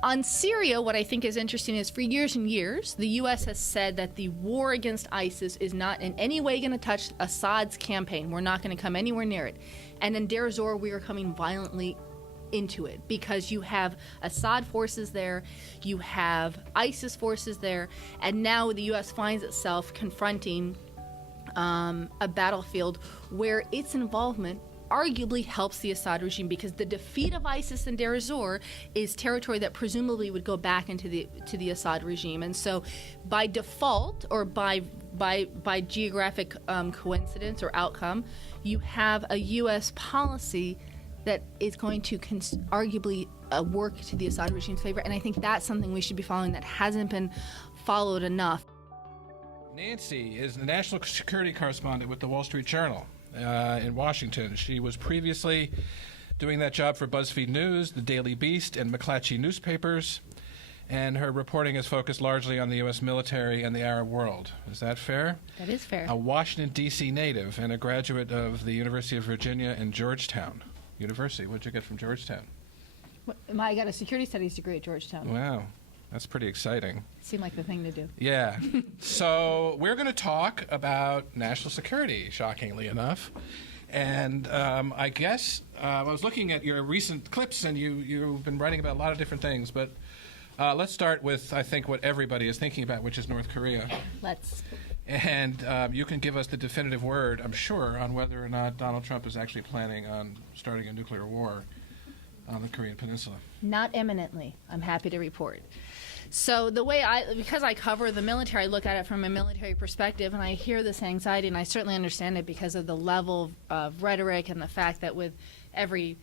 On Syria, what I think is interesting is for years and years, the U.S. has said that the war against ISIS is not in any way going to touch Assad's campaign. We're not going to come anywhere near it. And in Deir ez-Zor, we are coming violently into it because you have Assad forces there, you have ISIS forces there, and now the U.S. finds itself confronting a battlefield where its involvement arguably helps the Assad regime, because the defeat of ISIS in Deir ez-Zor is territory that presumably would go back into the Assad regime. And so by default, or by geographic coincidence or outcome, you have a U.S. policy that is going to arguably work to the Assad regime's favor. And I think that's something we should be following that hasn't been followed enough. Nancy is the national security correspondent with the Wall Street Journal in Washington. She was previously doing that job for BuzzFeed News, the Daily Beast, and McClatchy newspapers, and her reporting is focused largely on the U.S. military and the Arab world. Is that fair? That is fair. A Washington, D.C. native and a graduate of the University of Virginia in Georgetown University. What did you get from Georgetown? I got a security studies degree at Georgetown. Wow. That's pretty exciting. Seemed like the thing to do. Yeah. So we're going to talk about national security, shockingly enough. And I guess I was looking at your recent clips, and you've been writing about a lot of different things. But let's start with, I think, what everybody is thinking about, which is North Korea. Let's. And you can give us the definitive word, I'm sure, on whether or not Donald Trump is actually planning on starting a nuclear war on the Korean Peninsula. Not imminently, I'm happy to report. So the way because I cover the military, I look at it from a military perspective, and I hear this anxiety, and I certainly understand it because of the level of rhetoric and the fact that with every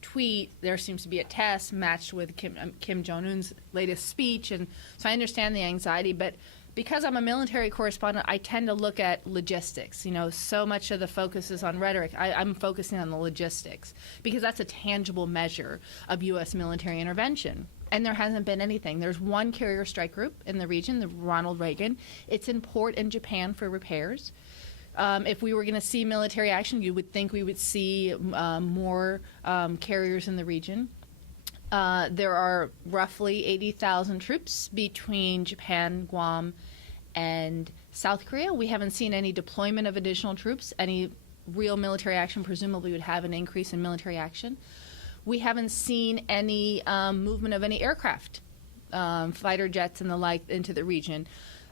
tweet there seems to be a test matched with Kim Jong-un's latest speech, and so I understand the anxiety, but because I'm a military correspondent, I tend to look at logistics. You know, so much of the focus is on rhetoric. I'm focusing on the logistics because that's a tangible measure of U.S. military intervention. And there hasn't been anything. There's one carrier strike group in the region, the Ronald Reagan. It's in port in Japan for repairs. If we were going to see military action, you would think we would see more carriers in the region. There are roughly 80,000 troops between Japan, Guam, and South Korea. We haven't seen any deployment of additional troops. Any real military action presumably would have an increase in military action. We haven't seen any movement of any aircraft, fighter jets and the like, into the region.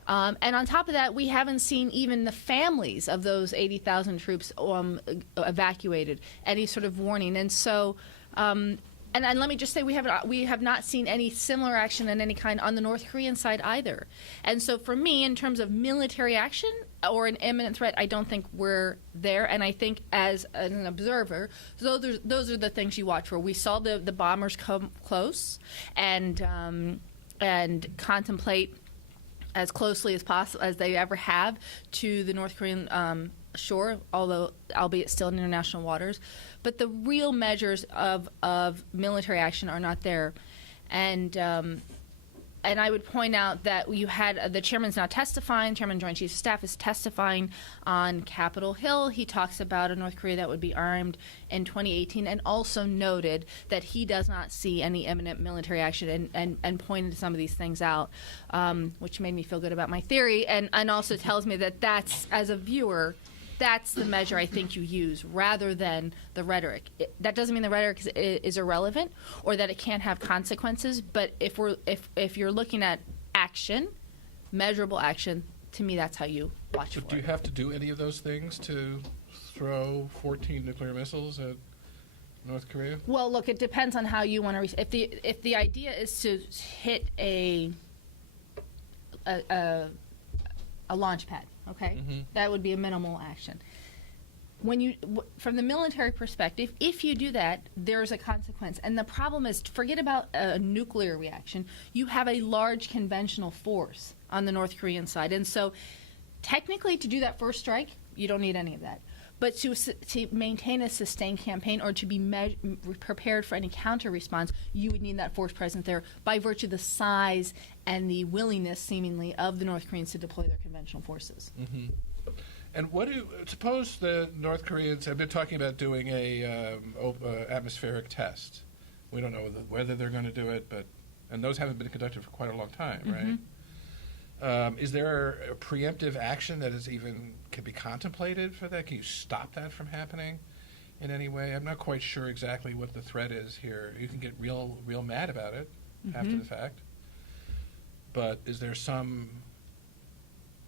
And on top of that, we haven't seen even the families of those 80,000 troops evacuated, any sort of warning. And so, and let me just say, we have not seen any similar action in any kind on the North Korean side either. And so for me, in terms of military action or an imminent threat, I don't think we're there. And I think as an observer, those are the things you watch for. We saw the bombers come close and contemplate as closely as possible as they ever have to the North Korean shore, although albeit still in international waters. But the real measures of military action are not there. And I would point out that you had the chairman's now testifying, Chairman Joint Chiefs of Staff is testifying on Capitol Hill. He talks about a North Korea that would be armed in 2018 and also noted that he does not see any imminent military action and pointed some of these things out, which made me feel good about my theory and also tells me that that's, as a viewer, that's the measure I think you use rather than the rhetoric. That doesn't mean the rhetoric is irrelevant or that it can't have consequences, but if you're looking at action, measurable action, to me that's how you watch for it. Do you have to do any of those things to throw 14 nuclear missiles at North Korea? Well, look, it depends on how you want to if the idea is to hit a launch pad, okay? Mm-hmm. That would be a minimal action. From the military perspective, if you do that, there's a consequence. And the problem is, forget about a nuclear reaction. You have a large conventional force on the North Korean side. And so technically to do that first strike, you don't need any of that. But to maintain a sustained campaign or to be prepared for any counter response, you would need that force present there by virtue of the size and the willingness, seemingly, of the North Koreans to deploy their conventional forces. Mm-hmm. And suppose the North Koreans have been talking about doing a atmospheric test. We don't know whether they're going to do it, but And those haven't been conducted for quite a long time, right? Is there a preemptive action that is even can be contemplated for that? Can you stop that from happening in any way? I'm not quite sure exactly what the threat is here. You can get real mad about it after the fact. But is there some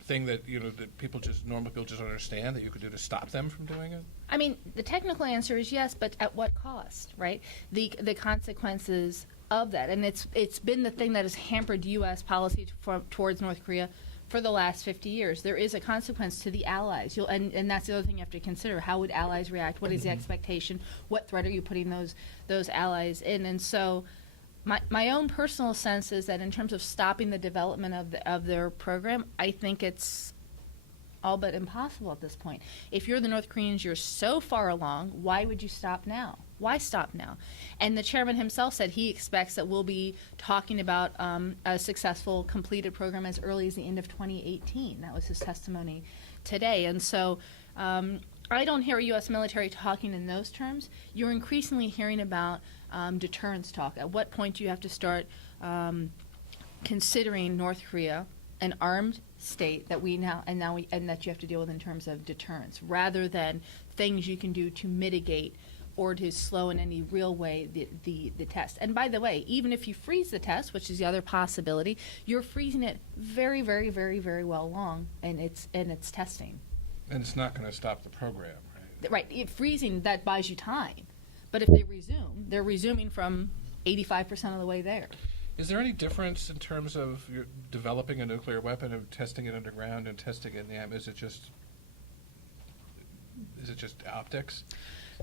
thing that that normal people just understand that you could do to stop them from doing it? I mean, the technical answer is yes, but at what cost, right? The consequences of that, and it's been the thing that has hampered U.S. policy towards North Korea for the last 50 years. There is a consequence to the allies, and that's the other thing you have to consider. How would allies react? What is the expectation? What threat are you putting those allies in? And so, my own personal sense is that in terms of stopping the development of their program, I think it's all but impossible at this point. If you're the North Koreans, you're so far along, why would you stop now? Why stop now? And the chairman himself said he expects that we'll be talking about a successful completed program as early as the end of 2018. That was his testimony today. And so I don't hear U.S. military talking in those terms. You're increasingly hearing about deterrence talk. At what point do you have to start considering North Korea an armed state that and that you have to deal with in terms of deterrence, rather than things you can do to mitigate or to slow in any real way the test. And by the way, even if you freeze the test, which is the other possibility, you're freezing it very, very, very, very well along in its testing. And it's not going to stop the program, right? Right. Freezing, that buys you time. But if they resume, they're resuming from 85% of the way there. Is there any difference in terms of developing a nuclear weapon and testing it underground and testing it in the atmosphere? Is it just optics?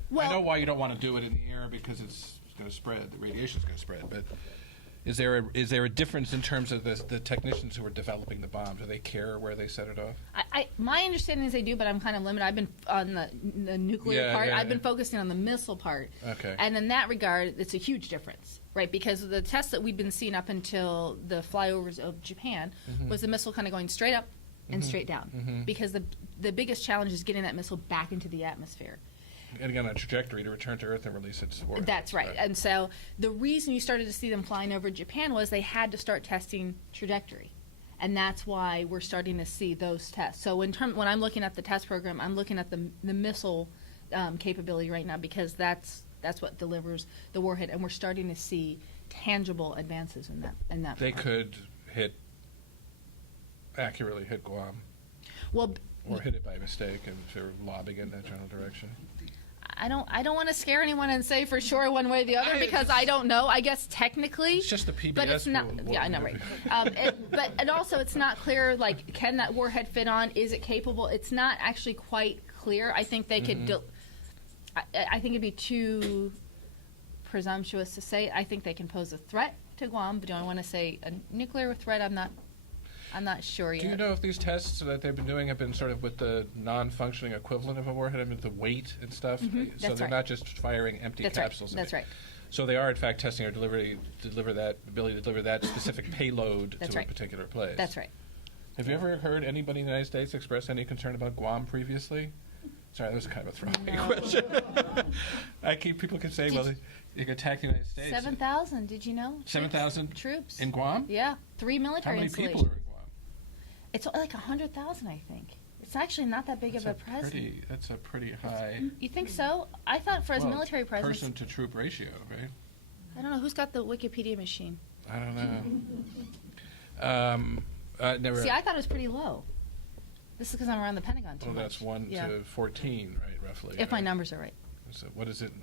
Well, I know why you don't want to do it in the air, because it's going to spread. The radiation is going to spread. But is there a difference in terms of the technicians who are developing the bomb? Do they care where they set it off? My understanding is they do, but I'm kind of limited. I've been on the nuclear part. I've been focusing on the missile part. Okay. And in that regard, it's a huge difference, right? Because the tests that we've been seeing up until the flyovers of Japan was the missile kind of going straight up and straight down. Because the biggest challenge is getting that missile back into the atmosphere. And again, a trajectory to return to Earth and release its warhead. That's right. And so the reason you started to see them flying over Japan was they had to start testing trajectory. And that's why we're starting to see those tests. So when I'm looking at the test program, I'm looking at the missile capability right now, because that's what delivers the warhead. And we're starting to see tangible advances in that. They could accurately hit Guam. Well, or hit it by mistake if they're lobbing in that general direction. I don't want to scare anyone and say for sure one way or the other, because I don't know. I guess technically, it's just the PBS. But it's not. Yeah, I know, right? But also, it's not clear. Like, can that warhead fit on? Is it capable? It's not actually quite clear. I think they could. I think it'd be too presumptuous to say. I think they can pose a threat to Guam, but do I want to say a nuclear threat? I'm not sure yet. Do you know if these tests that they've been doing have been sort of with the non-functioning equivalent of a warhead? I mean, the weight and stuff. So they're not just firing empty capsules. That's right. So they are, in fact, testing or ability to deliver that specific payload to a particular place. That's right. Have you ever heard anybody in the United States express any concern about Guam previously? Sorry, that was kind of a throwaway question. People can say, well, they could attack the United States. 7,000, did you know? 7,000 troops. In Guam? Yeah, 3 military installations. How many people are in Guam? It's like 100,000, I think. It's actually not that big of a presence. That's a pretty high. You think so? I thought for his military presence. Person to troop ratio, right? I don't know. Who's got the Wikipedia machine? I don't know. See, I thought it was pretty low. This is because I'm around the Pentagon too much. That's 1 to 14, right, roughly. If my numbers are right. So what is it?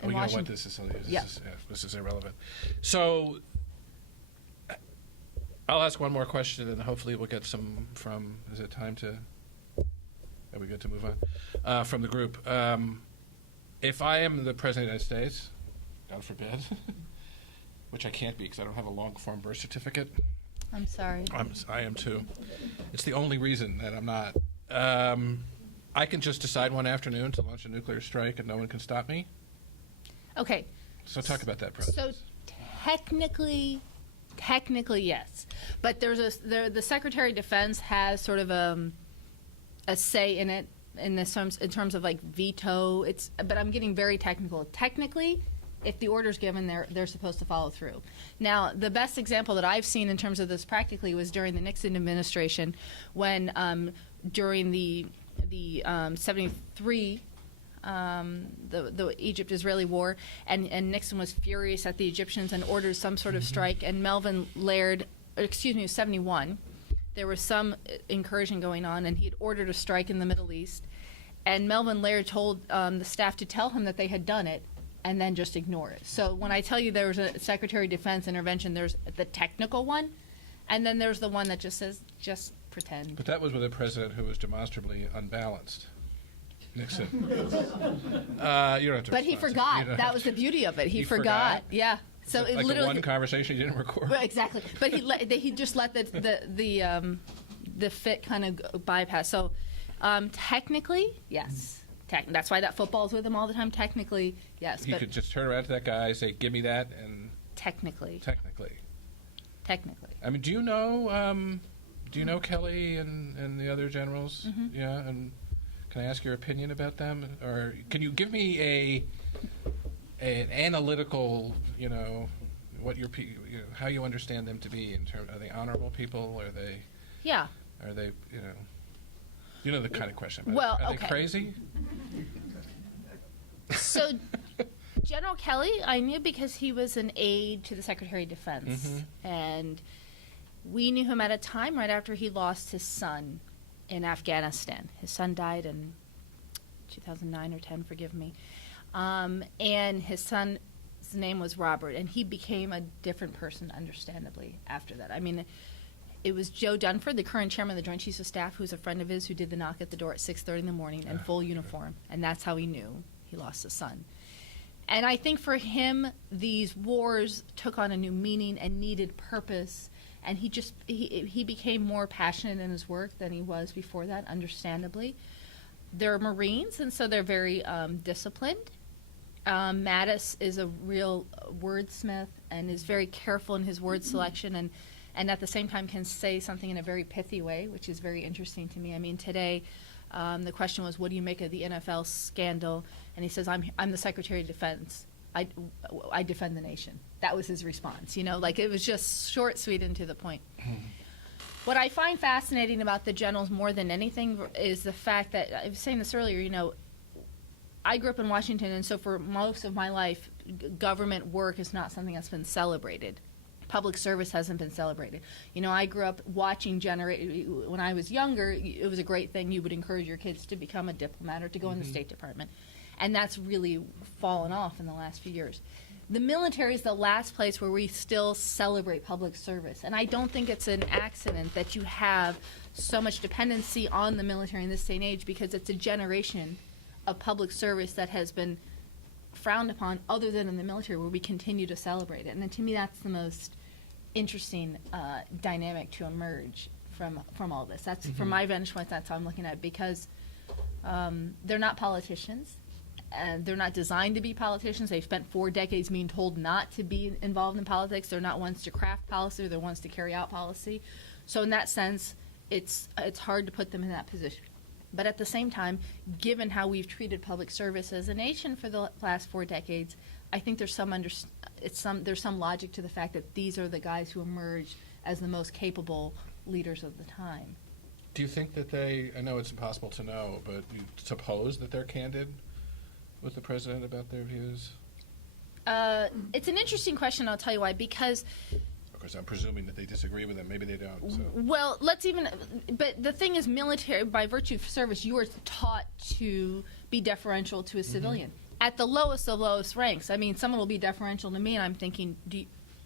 In you know Washington. what this is? This is irrelevant. So I'll ask one more question, and hopefully we'll get some from. Is it time to? Are we good to move on? From the group. If I am the President of the United States, God forbid, which I can't be because I don't have a long-form birth certificate. I'm sorry. I am too. It's the only reason that I'm not. I can just decide one afternoon to launch a nuclear strike, and no one can stop me. Okay. So talk about that process. So technically, yes, but the Secretary of Defense has sort of a say in it in terms of like veto. But I'm getting very technical. Technically, if the order's given, they're supposed to follow through. Now, the best example that I've seen in terms of this practically was during the Nixon administration, when during the 73. The Egypt-Israeli war, and Nixon was furious at the Egyptians and ordered some sort of strike, and Melvin Laird, 71, there was some incursion going on, and he had ordered a strike in the Middle East, and Melvin Laird told the staff to tell him that they had done it, and then just ignore it. So when I tell you there was a Secretary of Defense intervention, there's the technical one, and then there's the one that just says, just pretend. But that was with a president who was demonstrably unbalanced. Nixon. You don't have to. But he forgot. That was the beauty of it. He forgot. Yeah. So it like literally the one conversation he didn't record. Well, exactly. But he just let the fit kind of bypass. So technically, yes. That's why that football's with him all the time. Technically, yes. He could just turn around to that guy, say, "Give me that," and technically. I mean, do you know Kelly and the other generals? Mm-hmm. Yeah, and. Can I ask your opinion about them, or can you give me an analytical, what how you understand them to be in terms? Are they honorable people? Are they? Yeah. Are they? The kind of question. Well, are they crazy? So, General Kelly, I knew because he was an aide to the Secretary of Defense, and we knew him at a time right after he lost his son in Afghanistan. His son died in 2009 or 10, forgive me. And his son's name was Robert, and he became a different person, understandably, after that. I mean, it was Joe Dunford, the current chairman of the Joint Chiefs of Staff, who's a friend of his, who did the knock at the door at 6:30 in the morning in full uniform, and that's how he knew he lost his son. And I think for him, these wars took on a new meaning and needed purpose. And he became more passionate in his work than he was before that, understandably. They're Marines, and so they're very disciplined. Mattis is a real wordsmith and is very careful in his word selection, and at the same time can say something in a very pithy way, which is very interesting to me. I mean, today the question was, what do you make of the NFL scandal? And he says, I'm the Secretary of Defense. I defend the nation. That was his response. It was just short, sweet, and to the point. What I find fascinating about the generals more than anything is the fact that, I was saying this earlier, I grew up in Washington, and so for most of my life, government work is not something that's been celebrated. Public service hasn't been celebrated. I grew up watching when I was younger, it was a great thing. You would encourage your kids to become a diplomat or to go in the State Department. And that's really fallen off in the last few years. The military is the last place where we still celebrate public service. And I don't think it's an accident that you have so much dependency on the military in this day and age, because it's a generation of public service that has been frowned upon other than in the military, where we continue to celebrate it. And to me, that's the most interesting dynamic to emerge from all this. That's from my vantage point, that's how I'm looking at it, because they're not politicians. And they're not designed to be politicians. They've spent 4 decades being told not to be involved in politics. They're not ones to craft policy. They're ones to carry out policy. So in that sense, it's hard to put them in that position. But at the same time, given how we've treated public service as a nation for the last 4 decades, I think there's some logic to the fact that these are the guys who emerge as the most capable leaders of the time. Do you think that I know it's impossible to know, but you suppose that they're candid with the president about their views? It's an interesting question. I'll tell you why. Because, of course, I'm presuming that they disagree with them. Maybe they don't. So. Well, but the thing is, military, by virtue of service, you are taught to be deferential to a civilian. At the lowest of lowest ranks. I mean, someone will be deferential to me, and I'm thinking,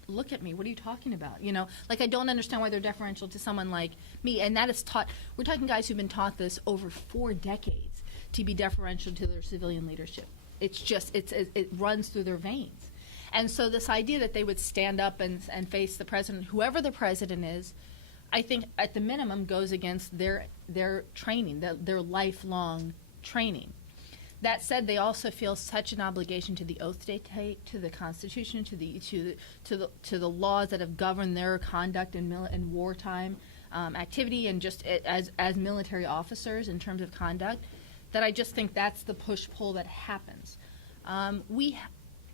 look at me, what are you talking about? I don't understand why they're deferential to someone like me. And that is taught. We're talking guys who've been taught this over 4 decades. To be deferential to their civilian leadership. It's just, it runs through their veins. And so this idea that they would stand up and face the president, whoever the president is, I think at the minimum goes against their training, their lifelong training. That said, they also feel such an obligation to the oath they take, to the Constitution, to the laws that have governed their conduct in wartime activity, and just as military officers in terms of conduct, that I just think that's the push-pull that happens.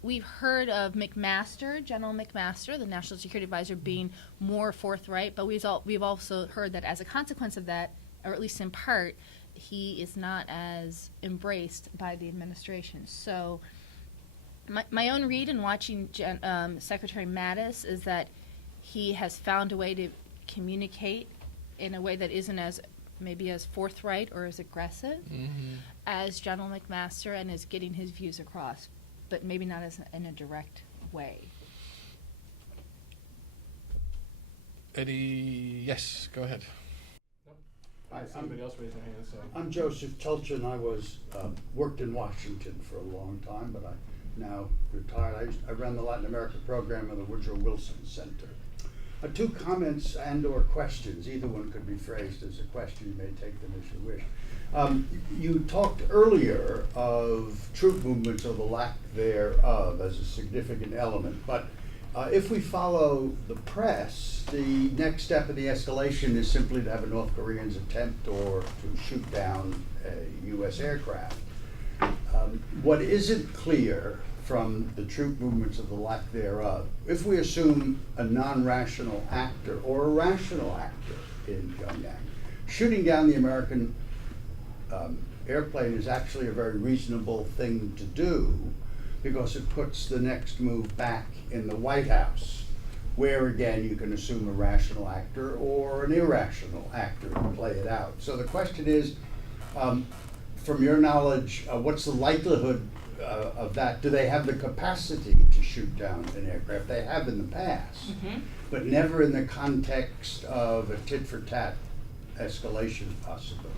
we've heard of McMaster, General McMaster, the National Security Advisor, being more forthright, but we've also heard that as a consequence of that, or at least in part, he is not as embraced by the administration. So my own read in watching Secretary Mattis is that he has found a way to communicate in a way that isn't as maybe as forthright or as aggressive as General McMaster, and is getting his views across, but maybe not as in a direct way. Yes, go ahead. Somebody else raised their hand. So. I'm Joseph Tulchin. I worked in Washington for a long time, but I'm now retired. I ran the Latin America program of the Woodrow Wilson Center. Two comments and or questions. Either one could be phrased as a question. You may take them as you wish. You talked earlier of troop movements or the lack thereof as a significant element, but if we follow the press, the next step of the escalation is simply to have a North Koreans attempt or to shoot down a U.S. aircraft. What isn't clear from the troop movements of the lack thereof, if we assume a non-rational actor or a rational actor in Pyongyang, shooting down the American airplane is actually a very reasonable thing to do, because it puts the next move back in the White House, where again you can assume a rational actor or an irrational actor to play it out. So the question is, from your knowledge, what's the likelihood of that? Do they have the capacity to shoot down an aircraft? They have in the past, but never in the context of a tit-for-tat escalation possibility.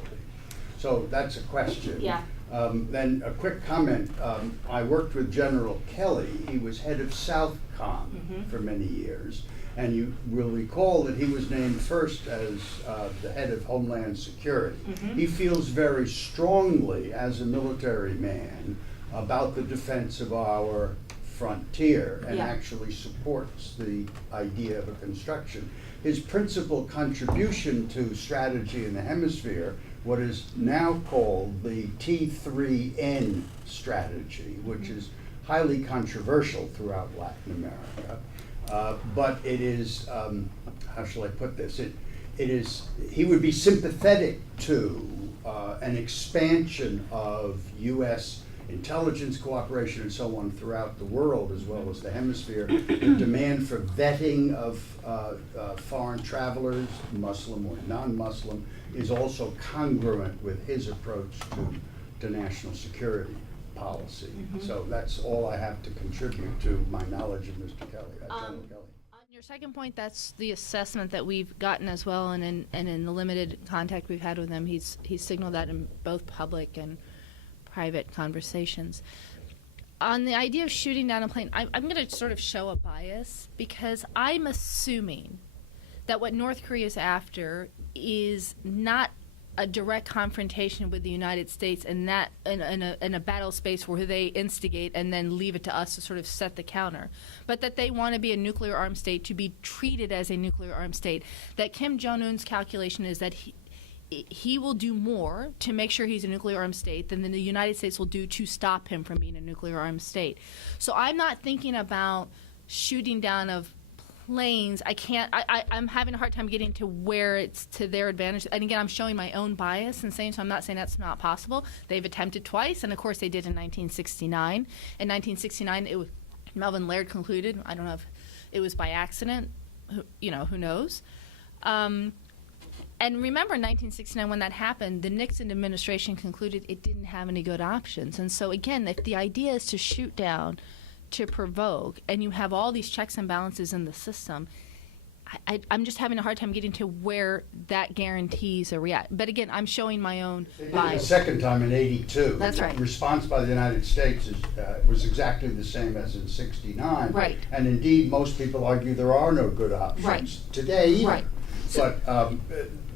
So that's a question. Yeah. Then a quick comment. I worked with General Kelly. He was head of Southcom for many years. And you will recall that he was named first as the head of Homeland Security. He feels very strongly as a military man about the defense of our frontier and actually supports the idea of a construction. His principal contribution to strategy in the hemisphere, what is now called the T3N strategy, which is highly controversial throughout Latin America. But it is, how shall I put this? It is, he would be sympathetic to an expansion of U.S. intelligence cooperation and so on throughout the world, as well as the hemisphere. The demand for vetting of foreign travelers, Muslim or non-Muslim, is also congruent with his approach to national security policy. So that's all I have to contribute to my knowledge of Mr. Kelly, General Kelly. On your second point, that's the assessment that we've gotten as well, and in the limited contact we've had with him, he's signaled that in both public and private conversations. On the idea of shooting down a plane, I'm going to sort of show a bias, because I'm assuming that what North Korea is after is not a direct confrontation with the United States, and that in a battle space where they instigate and then leave it to us to sort of set the counter, but that they want to be a nuclear armed state, to be treated as a nuclear armed state. That Kim Jong-un's calculation is that he will do more to make sure he's a nuclear armed state than the United States will do to stop him from being a nuclear armed state. So I'm not thinking about shooting down of planes. I'm having a hard time getting to where it's to their advantage. And again, I'm showing my own bias and saying, so I'm not saying that's not possible. They've attempted twice, and of course they did in 1969. In 1969, Melvin Laird concluded, I don't know if it was by accident, who knows. And remember, in 1969, when that happened, the Nixon administration concluded it didn't have any good options. And so again, if the idea is to shoot down, to provoke, and you have all these checks and balances in the system, I'm just having a hard time getting to where that guarantees a react. But again, I'm showing my own bias. The second time in '82. That's right. The response by the United States was exactly the same as in '69. Right. And indeed, most people argue there are no good options today either. Right. But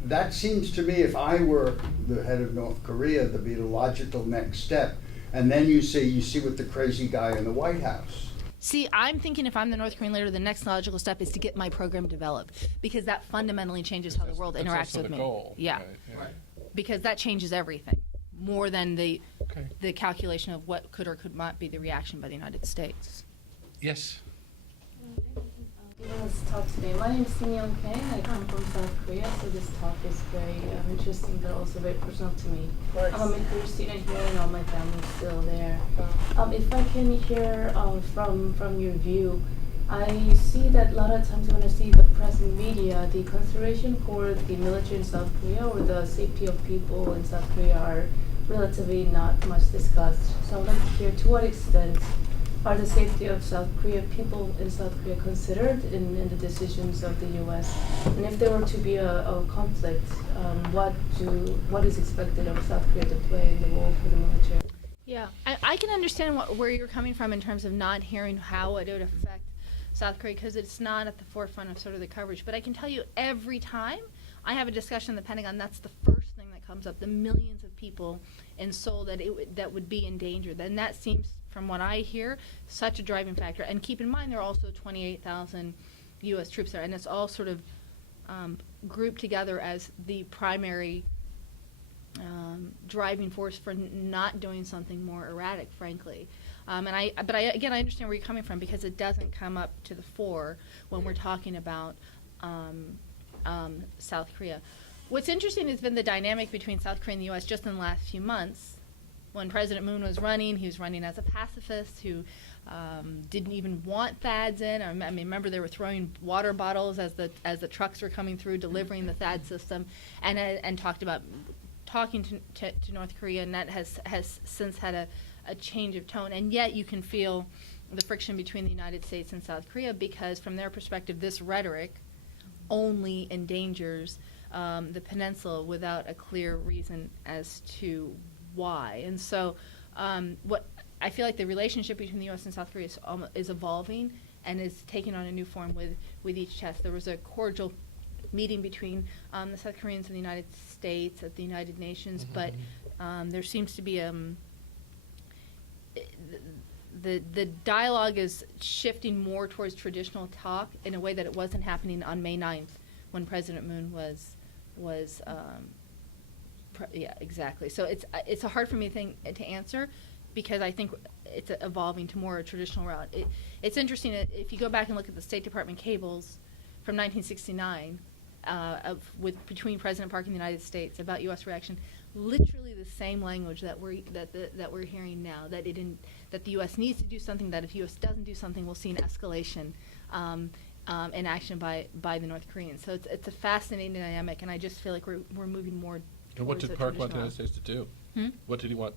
that seems to me, if I were the head of North Korea, to be the logical next step. And then you see with the crazy guy in the White House. See, I'm thinking if I'm the North Korean leader, the next logical step is to get my program developed, because that fundamentally changes how the world interacts with me. Goal. Yeah. Right. Because that changes everything. more than the Okay. calculation of what could or could not be the reaction by the United States. Yes. Giving this talk today. My name is Sinyoung Kang. I come from South Korea, so this talk is very interesting, but also very personal to me. I'm a mid-career student here, and all my family's still there. If I can hear from your view, I see that a lot of times when I see the press and media, the consideration for the military in South Korea or the safety of people in South Korea are relatively not much discussed. So I would like to hear to what extent are the safety of South Korea, people in South Korea, considered in the decisions of the U.S.? And if there were to be a conflict, what is expected of South Korea to play in the role for the military? Yeah, I can understand where you're coming from in terms of not hearing how it would affect South Korea, because it's not at the forefront of sort of the coverage. But I can tell you, every time I have a discussion in the Pentagon, that's the first thing that comes up, the millions of people in Seoul that would be in danger. And that seems, from what I hear, such a driving factor. And keep in mind, there are also 28,000 U.S. troops there, and it's all sort of grouped together as the primary driving force for not doing something more erratic, frankly. But I understand where you're coming from, because it doesn't come up to the fore when we're talking about South Korea. What's interesting has been the dynamic between South Korea and the U.S. just in the last few months. When President Moon was running, he was running as a pacifist who didn't even want THAADs in. I mean, remember they were throwing water bottles as the trucks were coming through, delivering the THAAD system, and talked about talking to North Korea, and that has since had a change of tone. And yet you can feel the friction between the United States and South Korea, because from their perspective, this rhetoric only endangers the peninsula without a clear reason as to why. And so what I feel like the relationship between the U.S. and South Korea is evolving and is taking on a new form with each test. There was a cordial meeting between the South Koreans and the United States at the United Nations, but there seems to be the dialogue is shifting more towards traditional talk in a way that it wasn't happening on May 9th when President Moon was yeah, exactly. So it's a hard for me to answer, because I think it's evolving to more a traditional route. It's interesting that if you go back and look at the State Department cables from 1969 between President Park and the United States about U.S. reaction, literally the same language that we're hearing now, that the U.S. needs to do something, that if U.S. doesn't do something, we'll see an escalation in action by the North Koreans. So it's a fascinating dynamic, and I just feel like we're moving more. And what did Park want the United States to do? Hmm? What did he want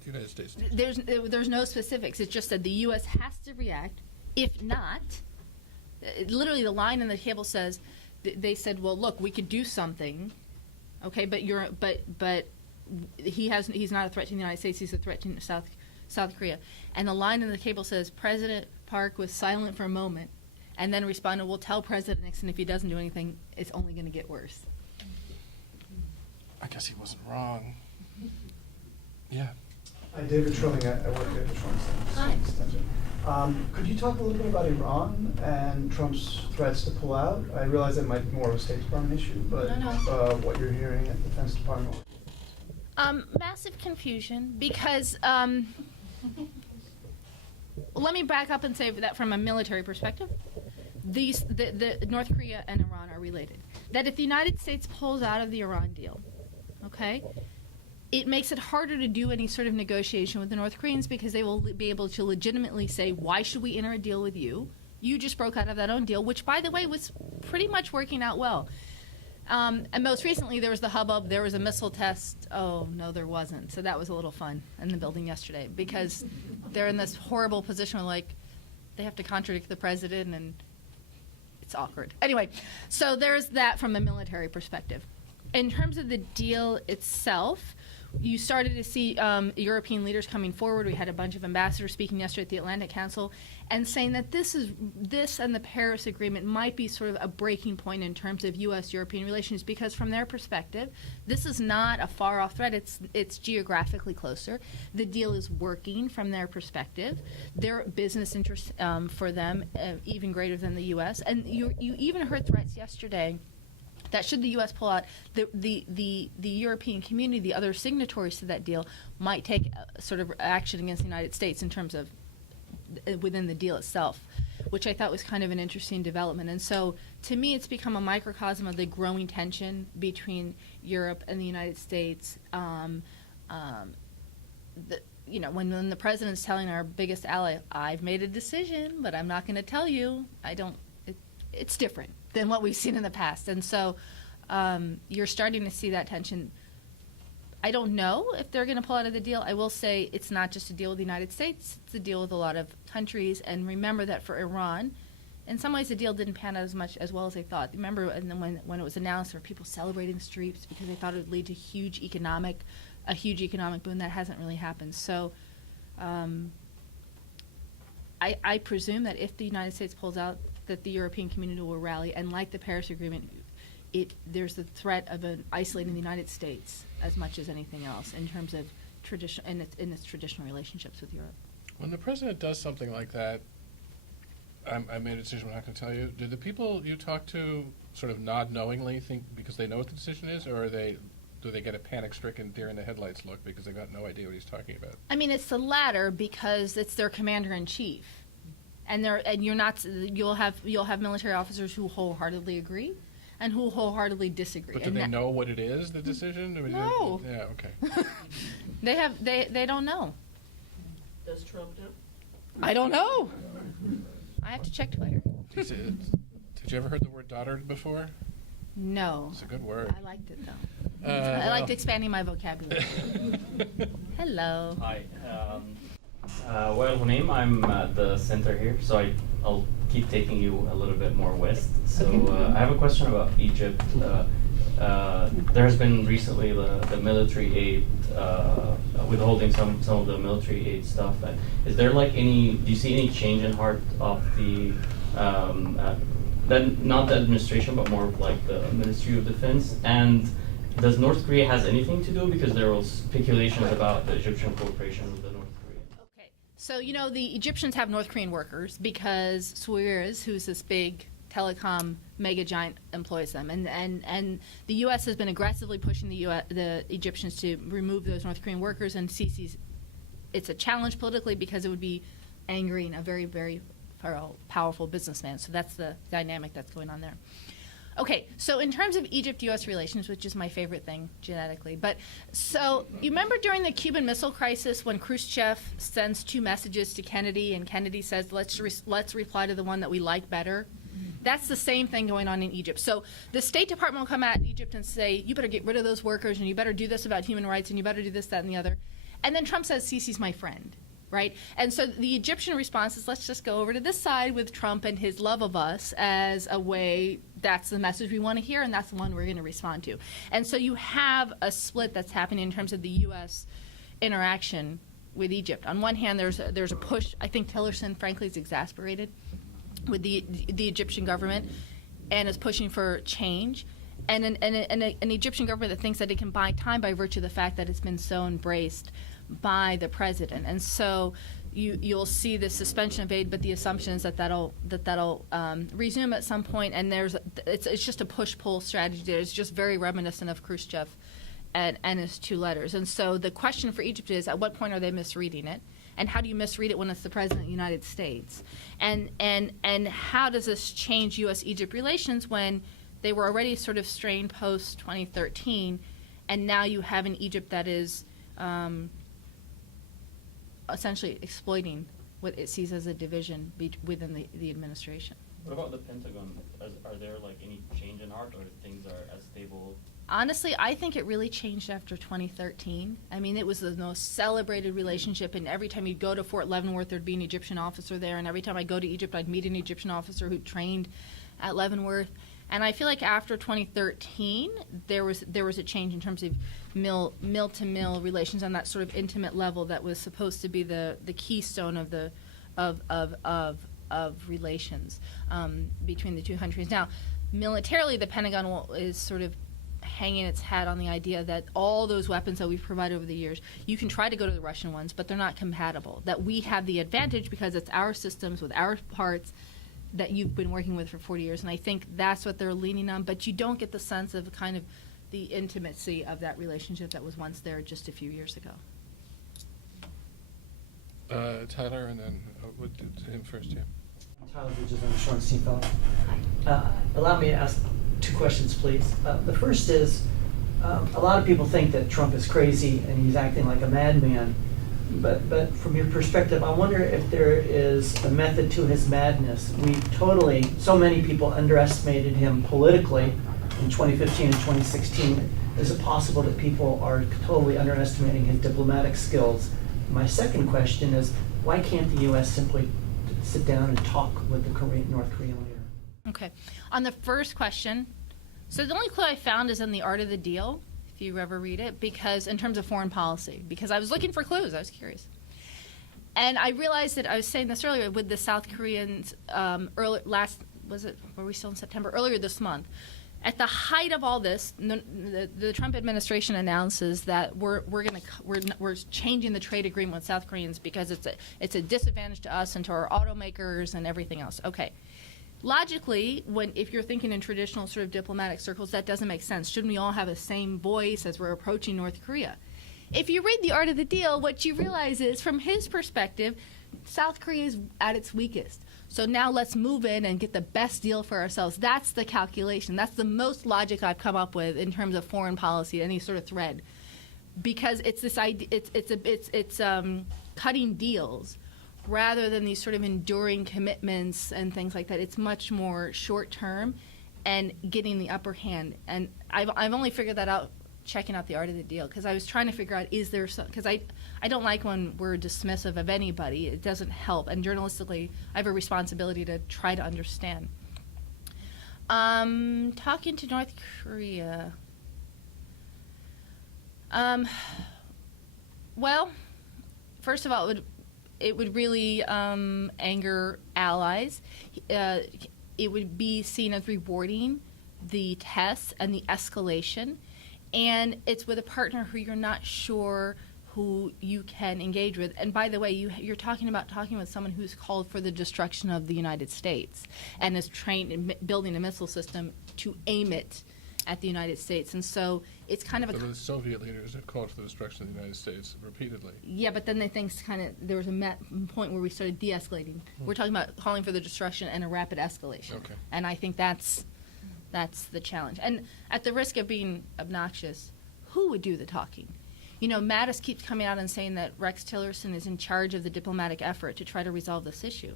the United States to do? There's no specifics. It's just that the U.S. has to react. If not, literally the line in the cable says, they said, well, look, we could do something, okay, but he's not a threat to the United States. He's a threat to South Korea. And the line in the cable says, President Park was silent for a moment, and then responded, we'll tell President Nixon if he doesn't do anything, it's only going to get worse. I guess he wasn't wrong. Yeah. Hi, David Trilling. I work at the Shorenstein Center. Could you talk a little bit about Iran and Trump's threats to pull out? I realize that might be more of a State Department issue, but No. What you're hearing at the Defense Department. Massive confusion, because let me back up and say that from a military perspective, the North Korea and Iran are related. That if the United States pulls out of the Iran deal, okay, it makes it harder to do any sort of negotiation with the North Koreans, because they will be able to legitimately say, why should we enter a deal with you? You just broke out of that own deal, which, by the way, was pretty much working out well. And most recently, there was the hubbub. There was a missile test. Oh, no, there wasn't. So that was a little fun in the building yesterday, because they're in this horrible position where, like, they have to contradict the president, and it's awkward. Anyway, so there's that from a military perspective. In terms of the deal itself, you started to see European leaders coming forward. We had a bunch of ambassadors speaking yesterday at the Atlantic Council and saying that this and the Paris Agreement might be sort of a breaking point in terms of U.S.-European relations, because from their perspective, this is not a far-off threat. It's geographically closer. The deal is working from their perspective. Their business interests for them even greater than the U.S. And you even heard threats yesterday that should the U.S. pull out, the European community, the other signatories to that deal, might take sort of action against the United States in terms of within the deal itself, which I thought was kind of an interesting development. And so, to me, it's become a microcosm of the growing tension between Europe and the United States. When the president's telling our biggest ally, "I've made a decision, but I'm not going to tell you," it's different than what we've seen in the past. And so, you're starting to see that tension. I don't know if they're going to pull out of the deal. I will say it's not just a deal with the United States. It's a deal with a lot of countries. And remember that for Iran, in some ways the deal didn't pan out as well as they thought. Remember, and then when it was announced, there were people celebrating the streets because they thought it would lead to a huge economic boom. That hasn't really happened. So I presume that if the United States pulls out, that the European community will rally. And like the Paris Agreement, there's the threat of isolating the United States as much as anything else in terms of in its traditional relationships with Europe. When the president does something like that, I made a decision, I'm not going to tell you. Do the people you talk to sort of nod knowingly, think because they know what the decision is, or do they get a panic-stricken deer-in-the-headlights look because they've got no idea what he's talking about? I mean, it's the latter because it's their commander-in-chief, and you'll have military officers who wholeheartedly agree and who wholeheartedly disagree. But do they know what it is, the decision? I mean, No. Yeah, okay. They don't know. Does Trump know? I don't know. I have to check Twitter. Did you ever heard the word dotard before? No. It's a good word. I liked it, though. I liked expanding my vocabulary. Hello. Hi. Well, Hunaim, I'm at the center here, so I'll keep taking you a little bit more west. So I have a question about Egypt. There has been recently the military aid, withholding some of the military aid stuff. Is there do you see any change in heart of the, not the administration, but more of like the Ministry of Defense? And does North Korea has anything to do? Because there was speculations about the Egyptian cooperation with the North Korea. Okay, so the Egyptians have North Korean workers because Suez, who's this big telecom mega giant, employs them, and the U.S. has been aggressively pushing the Egyptians to remove those North Korean workers, and Sisi's, it's a challenge politically because it would be angering a very, very powerful businessman. So that's the dynamic that's going on there. Okay, so in terms of Egypt-U.S. relations, which is my favorite thing genetically, so you remember during the Cuban Missile Crisis when Khrushchev sends 2 messages to Kennedy, and Kennedy says, let's reply to the one that we like better? That's the same thing going on in Egypt. So the State Department will come at Egypt and say, you better get rid of those workers, and you better do this about human rights, and you better do this, that, and the other. And then Trump says, Sisi's my friend. Right? And so the Egyptian response is, let's just go over to this side with Trump and his love of us as a way, that's the message we want to hear, and that's the one we're going to respond to. And so you have a split that's happening in terms of the U.S. interaction with Egypt. On one hand, there's a push. I think Tillerson, frankly, is exasperated with the Egyptian government and is pushing for change. And an Egyptian government that thinks that it can buy time by virtue of the fact that it's been so embraced by the president. And so you'll see the suspension of aid, but the assumption is that'll resume at some point, and it's just a push-pull strategy. It's just very reminiscent of Khrushchev and his 2 letters. And so the question for Egypt is, at what point are they misreading it? And how do you misread it when it's the president of the United States? And how does this change U.S.-Egypt relations when they were already sort of strained post-2013, and now you have an Egypt that is essentially exploiting what it sees as a division within the administration. What about the Pentagon? Are there any change in heart, or things are as stable? Honestly, I think it really changed after 2013. I mean, it was the most celebrated relationship, and every time you'd go to Fort Leavenworth, there'd be an Egyptian officer there, and every time I go to Egypt, I'd meet an Egyptian officer who trained at Leavenworth. And I feel like after 2013, there was a change in terms of mill-to-mill relations on that sort of intimate level that was supposed to be the keystone of relations between the 2 countries. Now, militarily, the Pentagon is sort of hanging its hat on the idea that all those weapons that we've provided over the years, you can try to go to the Russian ones, but they're not compatible. That we have the advantage because it's our systems with our parts. that you've been working with for 40 years, and I think that's what they're leaning on, but you don't get the sense of kind of the intimacy of that relationship that was once there just a few years ago. Tyler, and then we'll do him first, yeah. Tyler Bridges, I'm a Shorenstein Fellow. Allow me to ask 2 questions, please. The first is, a lot of people think that Trump is crazy and he's acting like a madman. But from your perspective, I wonder if there is a method to his madness. So many people underestimated him politically in 2015 and 2016. Is it possible that people are totally underestimating his diplomatic skills? My second question is, why can't the U.S. simply sit down and talk with the North Korean leader? Okay. On the first question, so the only clue I found is in The Art of the Deal, if you ever read it, because in terms of foreign policy, because I was looking for clues, I was curious. And I realized that I was saying this earlier with the South Koreans were we still in September? Earlier this month. At the height of all this, the Trump administration announces that we're changing the trade agreement with South Koreans because it's a disadvantage to us and to our automakers and everything else. Okay. Logically, if you're thinking in traditional sort of diplomatic circles, that doesn't make sense. Shouldn't we all have the same voice as we're approaching North Korea? If you read The Art of the Deal, what you realize is, from his perspective, South Korea is at its weakest. So now let's move in and get the best deal for ourselves. That's the calculation. That's the most logic I've come up with in terms of foreign policy, any sort of thread, because it's this idea. It's cutting deals rather than these sort of enduring commitments and things like that. It's much more short term and getting the upper hand. And I've only figured that out checking out The Art of the Deal, because I was trying to figure out, is there some, because I don't like when we're dismissive of anybody. It doesn't help. And journalistically, I have a responsibility to try to understand. Talking to North Korea. Well, first of all, it would really anger allies. It would be seen as rewarding the tests and the escalation. And it's with a partner who you're not sure who you can engage with. And by the way, you're talking with someone who's called for the destruction of the United States and is trained in building a missile system to aim it at the United States. And so it's kind of So the Soviet leaders have called for the destruction of the United States repeatedly. Yeah, but then there was a point where we started de-escalating. We're talking about calling for the destruction and a rapid escalation. Okay. And I think that's the challenge. And at the risk of being obnoxious, who would do the talking? You know, Mattis keeps coming out and saying that Rex Tillerson is in charge of the diplomatic effort to try to resolve this issue.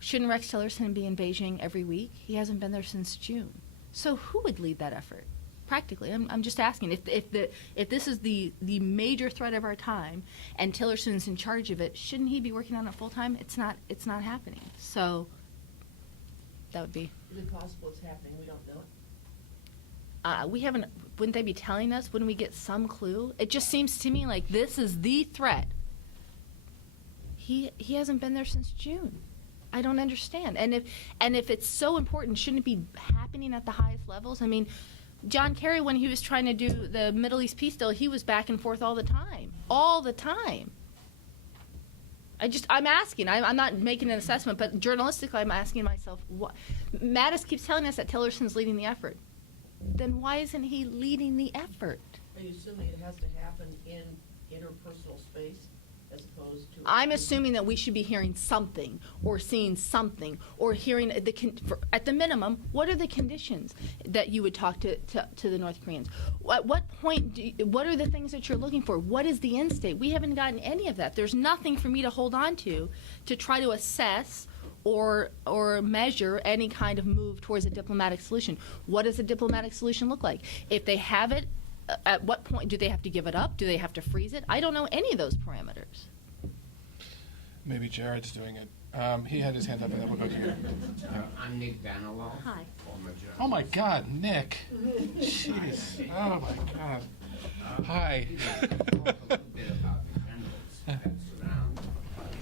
Shouldn't Rex Tillerson be in Beijing every week? He hasn't been there since June. So who would lead that effort? Practically, I'm just asking. If this is the major threat of our time, and Tillerson's in charge of it, shouldn't he be working on it full time? It's not happening. So that would be. Is it possible it's happening? We don't know it. We haven't. Wouldn't they be telling us? Wouldn't we get some clue? It just seems to me like this is the threat. He hasn't been there since June. I don't understand. And if it's so important, shouldn't it be happening at the highest levels? I mean, John Kerry, when he was trying to do the Middle East peace deal, he was back and forth all the time. All the time. I'm asking. I'm not making an assessment, but journalistically, I'm asking myself, what? Mattis keeps telling us that Tillerson's leading the effort. Then why isn't he leading the effort? Are you assuming it has to happen in interpersonal space as opposed to? I'm assuming that we should be hearing something or seeing something or hearing at the minimum, what are the conditions that you would talk to the North Koreans? At what point, what are the things that you're looking for? What is the end state? We haven't gotten any of that. There's nothing for me to hold on to try to assess or measure any kind of move towards a diplomatic solution. What does a diplomatic solution look like? If they have it, at what point do they have to give it up? Do they have to freeze it? I don't know any of those parameters. Maybe Jared's doing it. He had his hand up, and then we'll go to you. I'm Nick Danilov. Hi. Former journalist. Oh my God, Nick! Jeez. Oh my God. Hi. Talk a little bit about the generals that surround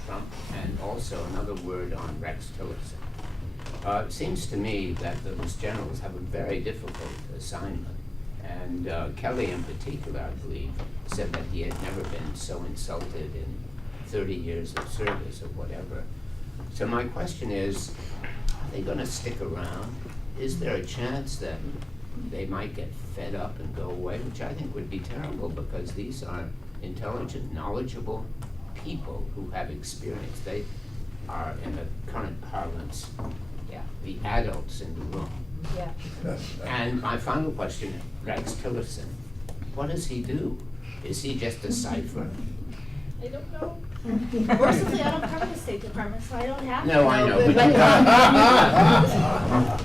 Trump, and also another word on Rex Tillerson. It seems to me that those generals have a very difficult assignment. And Kelly in particular, I believe, said that he had never been so insulted in 30 years of service or whatever. So my question is, are they gonna stick around? Is there a chance that they might get fed up and go away, which I think would be terrible, because these are intelligent, knowledgeable people who have experience. They are, in the current parlance, the adults in the room. Yeah. And my final question, Rex Tillerson, what does he do? Is he just a cipher? I don't know. Mercifully, I don't cover the State Department, so I don't have to No, I know, but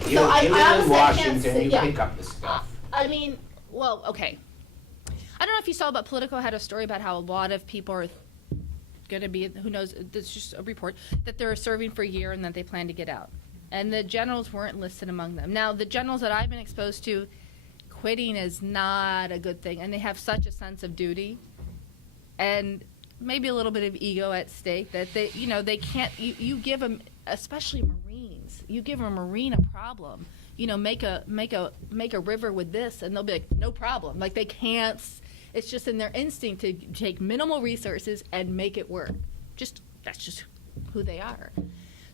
you So I live in honestly can't Washington, say- you yeah. pick up the stuff. I mean, well, okay. I don't know if you saw, but Politico had a story about how a lot of people are going to be, who knows, it's just a report, that they're serving for a year and that they plan to get out. And the generals weren't listed among them. Now, the generals that I've been exposed to, quitting is not a good thing. And they have such a sense of duty and maybe a little bit of ego at stake that they, you know, they can't, you give them, especially Marines, you give a Marine a problem, you know, make a river with this, and they'll be like, no problem. Like, they can't, it's just in their instinct to take minimal resources and make it work. That's just who they are.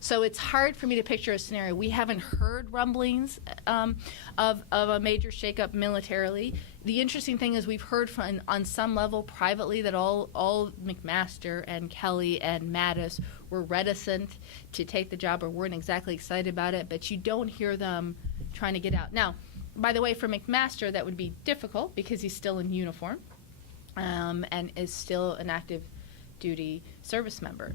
So it's hard for me to picture a scenario. We haven't heard rumblings of a major shakeup militarily. The interesting thing is we've heard from, on some level privately, that all McMaster and Kelly and Mattis were reticent to take the job or weren't exactly excited about it, but you don't hear them trying to get out. Now, by the way, for McMaster, that would be difficult because he's still in uniform and is still an active duty service member.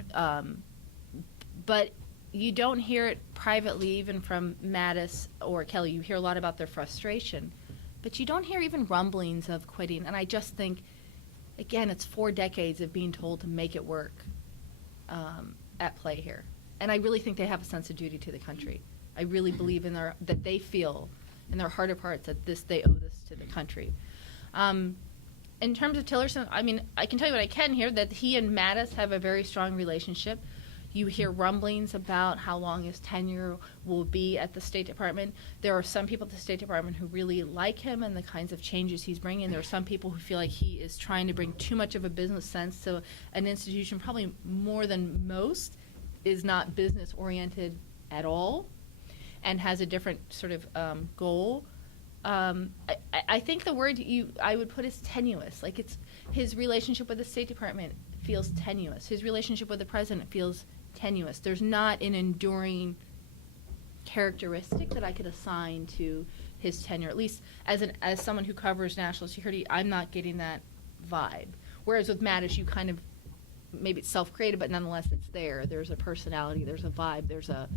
But you don't hear it privately, even from Mattis or Kelly. You hear a lot about their frustration, but you don't hear even rumblings of quitting. And I just think, again, it's 4 decades of being told to make it work at play here. And I really think they have a sense of duty to the country. I really believe that they feel in their heart of hearts that they owe this to the country. In terms of Tillerson, I mean, I can tell you what I can hear, that he and Mattis have a very strong relationship. You hear rumblings about how long his tenure will be at the State Department. There are some people at the State Department who really like him and the kinds of changes he's bringing. There are some people who feel like he is trying to bring too much of a business sense to an institution, probably more than most, is not business-oriented at all and has a different sort of goal. I think the word I would put is tenuous. Like, it's his relationship with the State Department feels tenuous. His relationship with the president feels tenuous. There's not an enduring characteristic that I could assign to his tenure. At least as someone who covers national security, I'm not getting that vibe. Whereas with Mattis, you kind of, maybe it's self-created, but nonetheless it's there. There's a personality, there's a vibe, there's a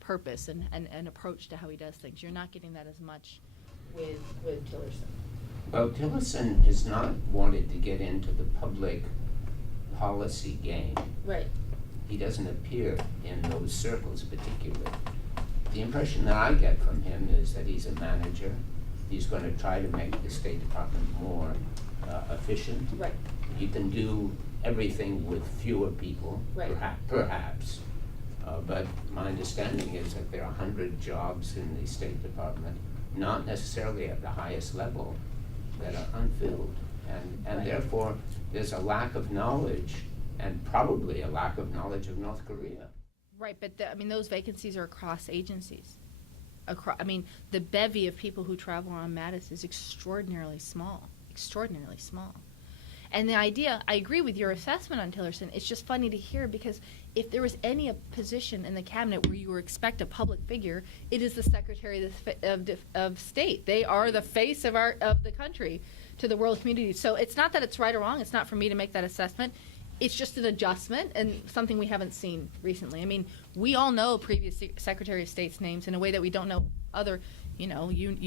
purpose and an approach to how he does things. You're not getting that as much with Tillerson. Well, Tillerson has not wanted to get into the public policy game. Right. He doesn't appear in those circles particularly. The impression that I get from him is that he's a manager. He's going to try to make the State Department more efficient. Right. You can do everything with fewer people, Right. perhaps. But my understanding is that there are 100 jobs in the State Department, not necessarily at the highest level, that are unfilled. And Right. therefore, there's a lack of knowledge, and probably a lack of knowledge of North Korea. Right, but those vacancies are across agencies. The bevy of people who travel on Mattis is extraordinarily small. And the idea, I agree with your assessment on Tillerson. It's just funny to hear, because if there was any position in the cabinet where you would expect a public figure, it is the Secretary of State. They are the face of the country to the world community. So it's not that it's right or wrong. It's not for me to make that assessment. It's just an adjustment and something we haven't seen recently. I mean, we all know previous Secretary of State's names in a way that we don't know other. You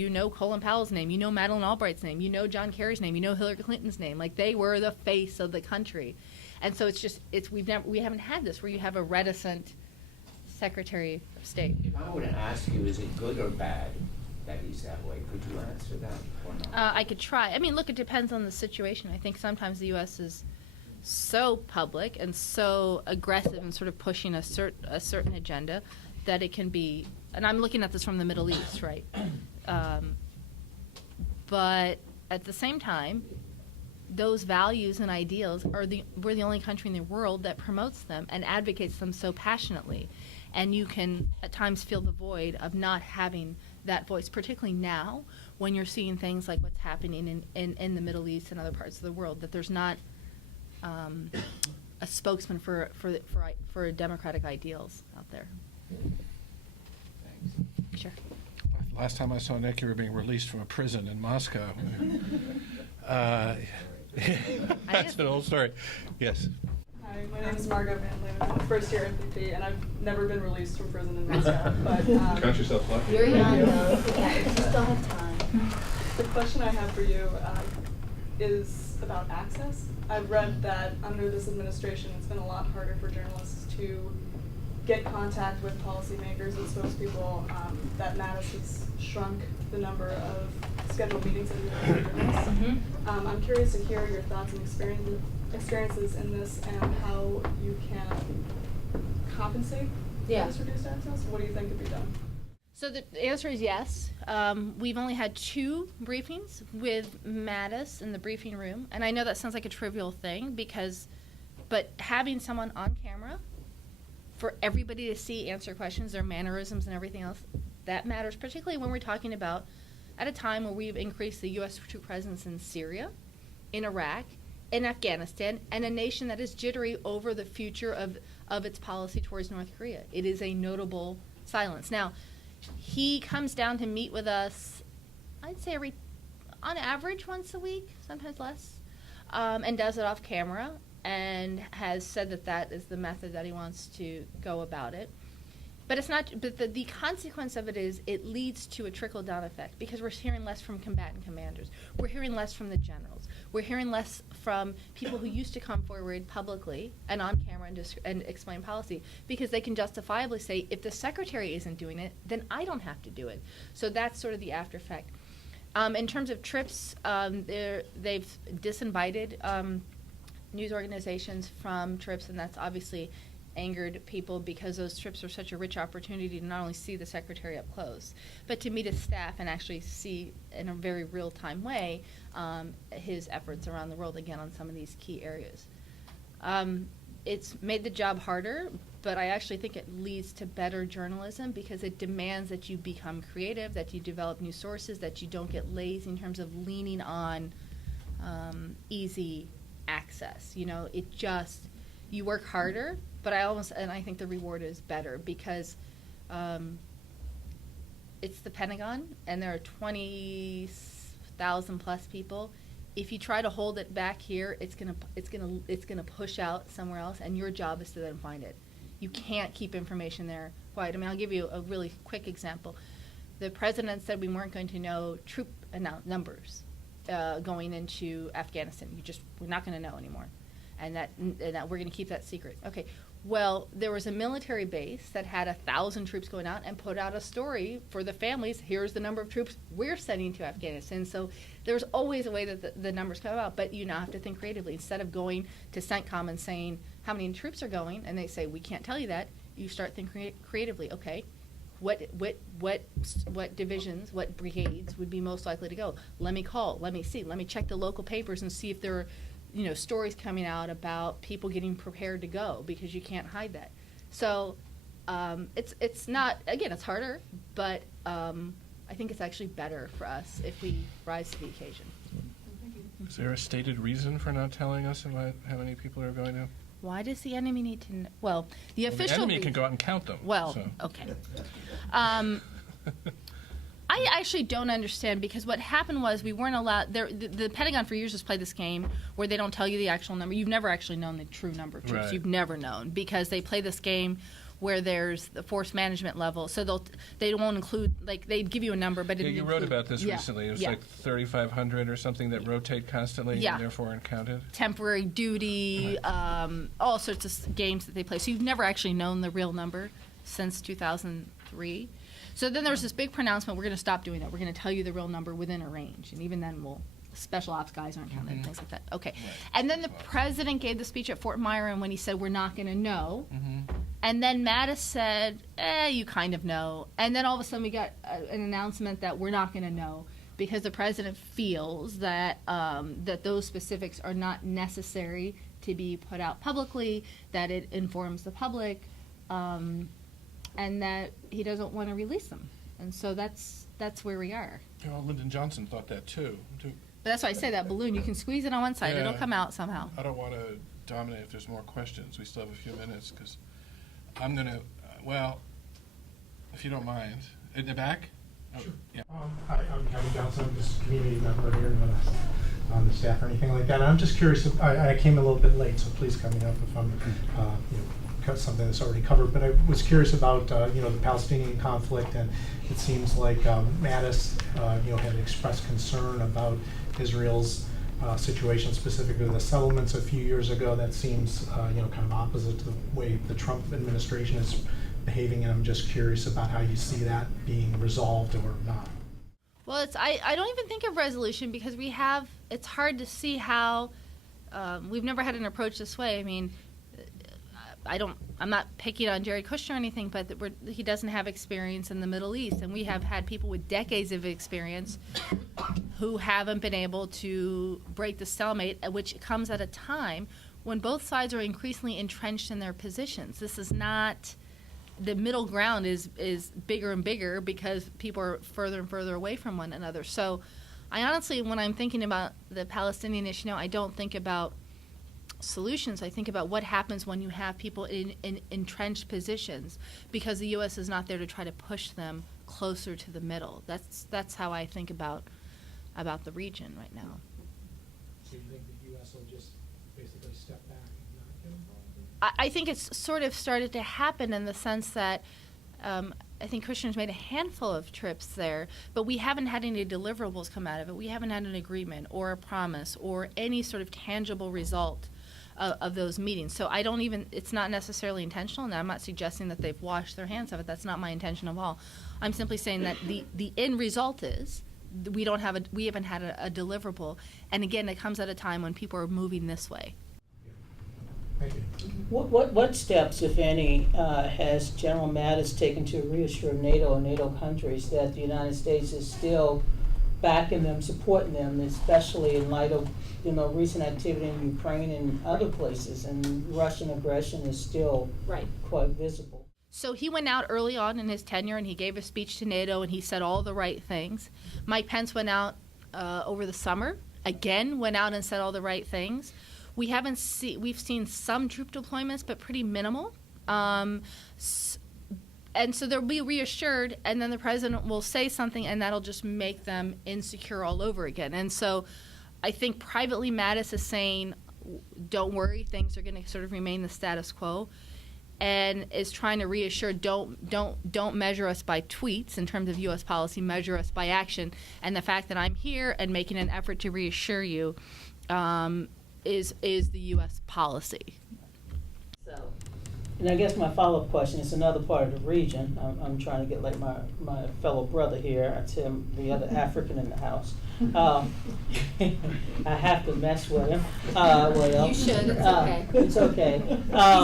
know Colin Powell's name, you know Madeleine Albright's name, you know John Kerry's name, you know Hillary Clinton's name. Like, they were the face of the country. And so we haven't had this where you have a reticent Secretary of State. If I were to ask you, is it good or bad that he's that way, could you answer that or not? I could try. I mean, look, it depends on the situation. I think sometimes the U.S. is so public and so aggressive and sort of pushing a certain agenda that it can be, and I'm looking at this from the Middle East, right? But at the same time, those values and ideals we're the only country in the world that promotes them and advocates them so passionately. And you can at times feel the void of not having that voice, particularly now when you're seeing things like what's happening in the Middle East and other parts of the world, that there's not a spokesman for democratic ideals out there. Thanks. Sure. Last time I saw Nick, you were being released from a prison in Moscow. That's an old story. Yes. Hi, my name is Margot Van Leeuwen. I'm a first-year FPP, and I've never been released from prison in Moscow. But Count yourself lucky. You're young, though. Yeah, you still have time. the question I have for you is about access. I've read that under this administration, it's been a lot harder for journalists to get contact with policymakers and spokespeople, that Mattis has shrunk the number of scheduled meetings that you have with journalists. Mm-hmm. I'm curious to hear your thoughts and experiences in this and how you can compensate for this reduced access. What do you think could be done? So the answer is yes. We've only had 2 briefings with Mattis in the briefing room, and I know that sounds like a trivial thing but having someone on camera for everybody to see, answer questions, their mannerisms and everything else, that matters, particularly when we're talking about at a time where we've increased the U.S. troop presence in Syria, in Iraq, in Afghanistan, and a nation that is jittery over the future of its policy towards North Korea. It is a notable silence. Now, he comes down to meet with us, I'd say on average once a week, sometimes less, and does it off camera, and has said that is the method that he wants to go about it. But it's not. But the consequence of it is it leads to a trickle-down effect, because we're hearing less from combatant commanders. We're hearing less from the generals. We're hearing less from people who used to come forward publicly and on camera and explain policy, because they can justifiably say, if the secretary isn't doing it, then I don't have to do it. So that's sort of the after effect. In terms of trips, they've disinvited news organizations from trips, and that's obviously angered people, because those trips are such a rich opportunity to not only see the secretary up close, but to meet his staff and actually see in a very real-time way his efforts around the world, again, on some of these key areas. It's made the job harder, but I actually think it leads to better journalism, because it demands that you become creative, that you develop new sources, that you don't get lazy in terms of leaning on easy access. You work harder, but I think the reward is better, because it's the Pentagon, and there are 20,000 plus people. If you try to hold it back here, it's gonna push out somewhere else, and your job is to then find it. You can't keep information there quiet. I'll give you a really quick example. The president said we weren't going to know troop numbers going into Afghanistan. We're not going to know anymore, and that we're going to keep that secret. Okay. Well, there was a military base that had 1,000 troops going out and put out a story for the families. Here's the number of troops we're sending to Afghanistan. So there's always a way that the numbers come out, but you now have to think creatively. Instead of going to CENTCOM and saying how many troops are going, and they say we can't tell you that, you start thinking creatively. Okay, what divisions, what brigades would be most likely to go? Let me call. Let me see. Let me check the local papers and see if there are stories coming out about people getting prepared to go, because you can't hide that. So it's not, again, it's harder, but I think it's actually better for us if we rise to the occasion. Is there a stated reason for not telling us about how many people are going to? Why does the enemy need to know? Well, the official the enemy can go out and count them. Well, so. Okay. I actually don't understand, because what happened was we weren't allowed. The Pentagon for years has played this game where they don't tell you the actual number. You've never actually known the true number of troops. Right. You've never known, because they play this game where there's the force management level. So they won't include, like, they'd give you a number, but you wrote about this recently. It was like 3,500 or something that rotate constantly and therefore aren't counted. Temporary duty, all sorts of games that they play. So you've never actually known the real number since 2003. So then there was this big pronouncement, we're going to stop doing that. We're going to tell you the real number within a range. And even then, special ops guys aren't counted, and things like that. Okay. Right. And then the president gave the speech at Fort Myron when he said, we're not going to know. Mm-hmm. And then Mattis said, you kind of know. And then all of a sudden we got an announcement that we're not going to know. because the president feels that that those specifics are not necessary to be put out publicly, that it informs the public, and that he doesn't want to release them. And so that's where we are. Well, Lyndon Johnson thought that too. But that's why I say that balloon, you can squeeze it on one side, it'll Yeah. come out somehow. I don't want to dominate if there's more questions. We still have a few minutes because I'm going to, well, if you don't mind. In the back? Oh, Sure. yeah. Hi, I'm Kevin Johnson. I'm just a community member here, not on the staff or anything like that. I'm just curious. I came a little bit late, so please cut me up if I'm cut something that's already covered. But I was curious about the Palestinian conflict, and it seems like Mattis had expressed concern about Israel's situation, specifically the settlements a few years ago. That seems kind of opposite to the way the Trump administration is behaving, and I'm just curious about how you see that being resolved or not. Well, I don't even think of resolution because it's hard to see how, we've never had an approach this way. I mean, I'm not picking on Jared Kushner or anything, but he doesn't have experience in the Middle East, and we have had people with decades of experience who haven't been able to break the stalemate, which comes at a time when both sides are increasingly entrenched in their positions. This is not, the middle ground is bigger and bigger because people are further and further away from one another. So I honestly, when I'm thinking about the Palestinian issue now, I don't think about solutions. I think about what happens when you have people in entrenched positions because the U.S. is not there to try to push them closer to the middle. That's how I think about the region right now. So you think the U.S. will just basically step back and not get involved? I think it's sort of started to happen in the sense that I think Kushner's made a handful of trips there, but we haven't had any deliverables come out of it. We haven't had an agreement or a promise or any sort of tangible result of those meetings. So it's not necessarily intentional, and I'm not suggesting that they've washed their hands of it. That's not my intention at all. I'm simply saying that the end result is we haven't had a deliverable. And again, it comes at a time when people are moving this way. Thank you. What steps, if any, has General Mattis taken to reassure NATO and NATO countries that the United States is still backing them, supporting them, especially in light of recent activity in Ukraine and other places, and Russian aggression is still quite visible? So he went out early on in his tenure and he gave a speech to NATO and he said all the right things. Mike Pence went out over the summer, again went out and said all the right things. We've seen some troop deployments, but pretty minimal. And so they'll be reassured, and then the president will say something, and that'll just make them insecure all over again. And so I think privately Mattis is saying, don't worry, things are going to sort of remain the status quo, and is trying to reassure, don't measure us by tweets in terms of U.S. policy, measure us by action. And the fact that I'm here and making an effort to reassure you is the U.S. policy. So, and I guess my follow-up question is another part of the region. I'm trying to get like my fellow brother here, Tim, the other African in the house. I have to mess with him. Well, You should, it's okay. It's okay.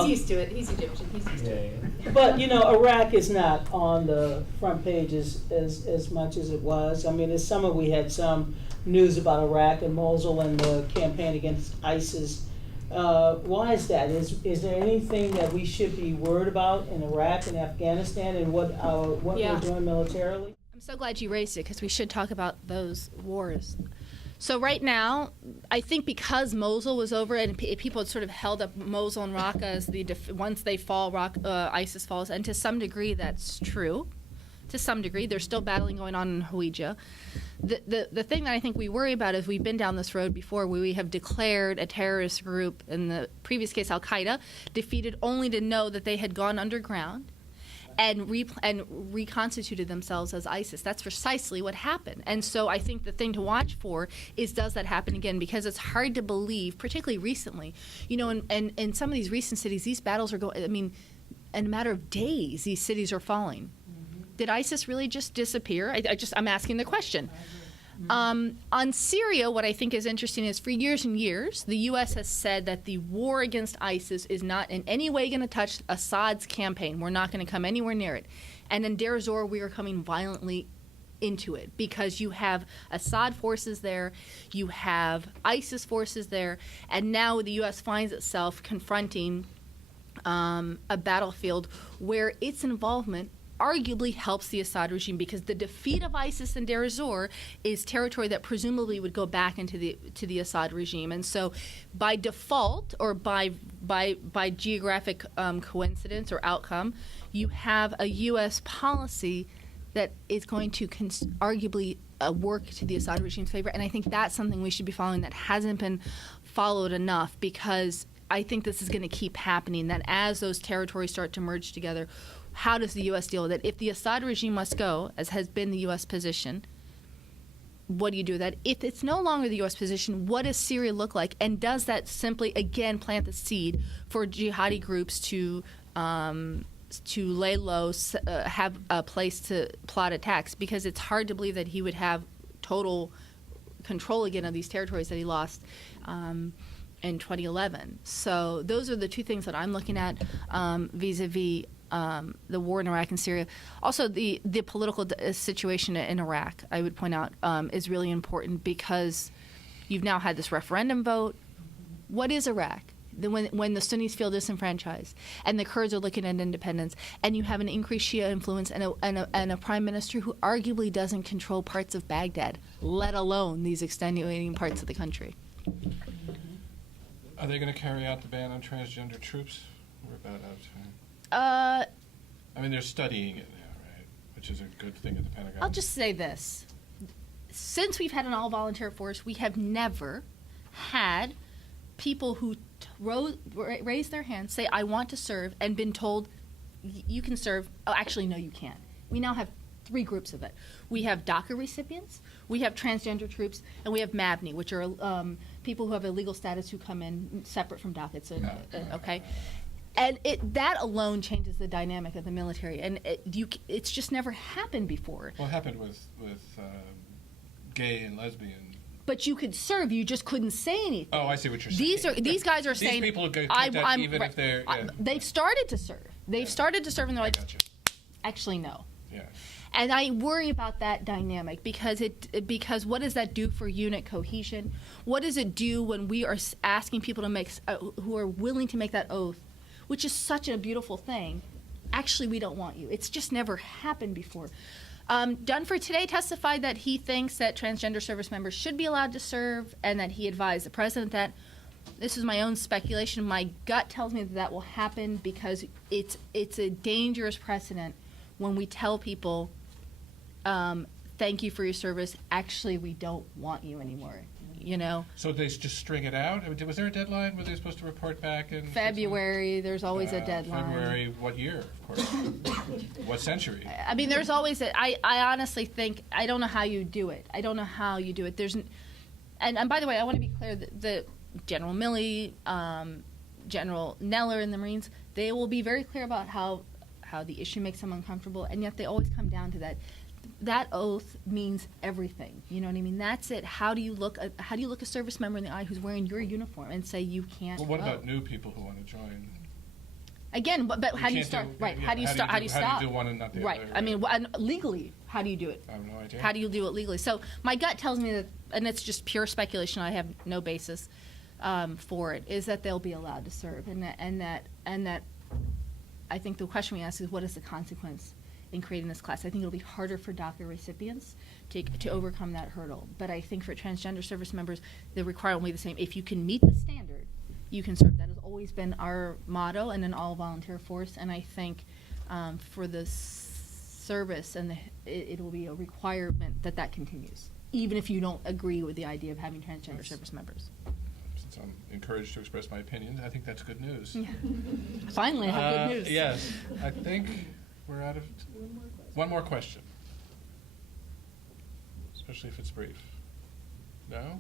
He's used to it, he's Egyptian, he's used to it. But, Iraq is not on the front pages as much as it was. I mean, this summer we had some news about Iraq and Mosul and the campaign against ISIS. Why is that? Is there anything that we should be worried about in Iraq and Afghanistan and what we're doing militarily? I'm so glad you raised it because we should talk about those wars. So right now, I think because Mosul was over and people had sort of held up Mosul and Raqqa as once they fall, ISIS falls, and to some degree that's true. To some degree, there's still battling going on in Hawija. The thing that I think we worry about is we've been down this road before where we have declared a terrorist group, in the previous case Al-Qaeda, defeated only to know that they had gone underground and reconstituted themselves as ISIS. That's precisely what happened. And so I think the thing to watch for is, does that happen again? Because it's hard to believe, particularly recently. In some of these recent cities, these battles are going, in a matter of days, these cities are falling. Did ISIS really just disappear? I'm asking the question. On Syria, what I think is interesting is for years and years, the U.S. has said that the war against ISIS is not in any way going to touch Assad's campaign. We're not going to come anywhere near it. And in Deir ez-Zor, we are coming violently into it, because you have Assad forces there, you have ISIS forces there, and now the U.S. finds itself confronting a battlefield where its involvement arguably helps the Assad regime, because the defeat of ISIS in Deir ez-Zor is territory that presumably would go back into the Assad regime. And so by default, or by geographic coincidence or outcome, you have a U.S. policy that is going to arguably work to the Assad regime's favor. And I think that's something we should be following that hasn't been followed enough, because I think this is going to keep happening, that as those territories start to merge together, how does the U.S. deal with it? If the Assad regime must go, as has been the U.S. position, what do you do with that? If it's no longer the U.S. position, what does Syria look like? And does that simply, again, plant the seed for jihadi groups to lay low, have a place to plot attacks? Because it's hard to believe that he would have total control again of these territories that he lost in 2011. So those are the two things that I'm looking at vis-a-vis the war in Iraq and Syria. Also, the political situation in Iraq, I would point out, is really important, because you've now had this referendum vote. What is Iraq? When the Sunnis feel disenfranchised and the Kurds are looking at independence, and you have an increased Shia influence and a prime minister who arguably doesn't control parts of Baghdad, let alone these extenuating parts of the country. Are they going to carry out the ban on transgender troops? We're about out of time. I mean, they're studying it now, right? Which is a good thing at the Pentagon. I'll just say this. Since we've had an all-volunteer force, we have never had people who raise their hands, say, I want to serve, and been told, you can serve. Oh, actually, no, you can't. We now have 3 groups of it. We have DACA recipients, we have transgender troops, and we have MABNI, which are people who have a legal status who come in separate from DACA. It's okay? And that alone changes the dynamic of the military, and it's just never happened before. Well, it happened with gay and lesbian. But you could serve, you just couldn't say anything. Oh, I see what you're saying. These guys are saying, these people go even if they're. Yeah. They've started to serve. They've started to serve, and they're like, actually, no. Yeah. And I worry about that dynamic, because what does that do for unit cohesion? What does it do when we are asking people to make who are willing to make that oath, which is such a beautiful thing? Actually, we don't want you. It's just never happened before. Dunford today testified that he thinks that transgender service members should be allowed to serve, and that he advised the president that. This is my own speculation. My gut tells me that will happen, because it's a dangerous precedent when we tell people, thank you for your service. Actually, we don't want you anymore. You know. So they just string it out? I mean, was there a deadline? Were they supposed to report back in February? There's always a deadline. February, what year, of course? What century? I mean, there's always I honestly think, I don't know how you do it. There's, and by the way, I want to be clear that the General Milley, General Neller in the Marines, they will be very clear about how the issue makes them uncomfortable, and yet they always come down to that. That oath means everything. You know what I mean? That's it. How do you look a service member in the eye who's wearing your uniform and say you can't? Well, what vote? about new people who want to join? Again, but how do you start? Right? How do you stop? How do you do one and not the right. other? I mean, legally, how do you do it? I have no idea. How do you do it legally? So my gut tells me that, and it's just pure speculation. I have no basis for it. Is that they'll be allowed to serve, and that I think the question we ask is, what is the consequence in creating this class? I think it'll be harder for DACA recipients to overcome that hurdle. But I think for transgender service members, the requirement will be the same. If you can meet the standard, you can serve. That has always been our motto in an all-volunteer force. And I think for the service, and it will be a requirement that continues, even if you don't agree with the idea of having transgender service members. Since I'm encouraged to express my opinion, I think that's good news. Yeah. Finally, I have good news. Yes. I think we're out of one more question, especially if it's brief. No?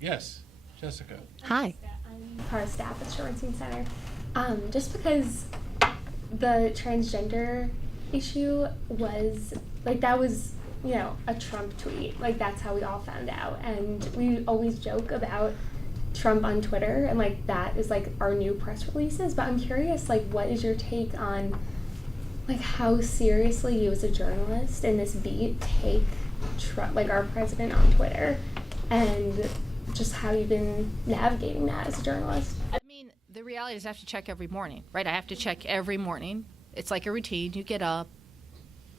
Yes, Jessica. Hi. I'm part of staff at Shorenstein Center. Just because the transgender issue was, that was, a Trump tweet. That's how we all found out. And we always joke about Trump on Twitter, and that is our new press releases. But I'm curious, what is your take on like how seriously you as a journalist in this beat take like our president on Twitter, and just how you've been navigating that as a journalist. I mean, the reality is I have to check every morning, right? I have to check every morning. It's like a routine. You get up,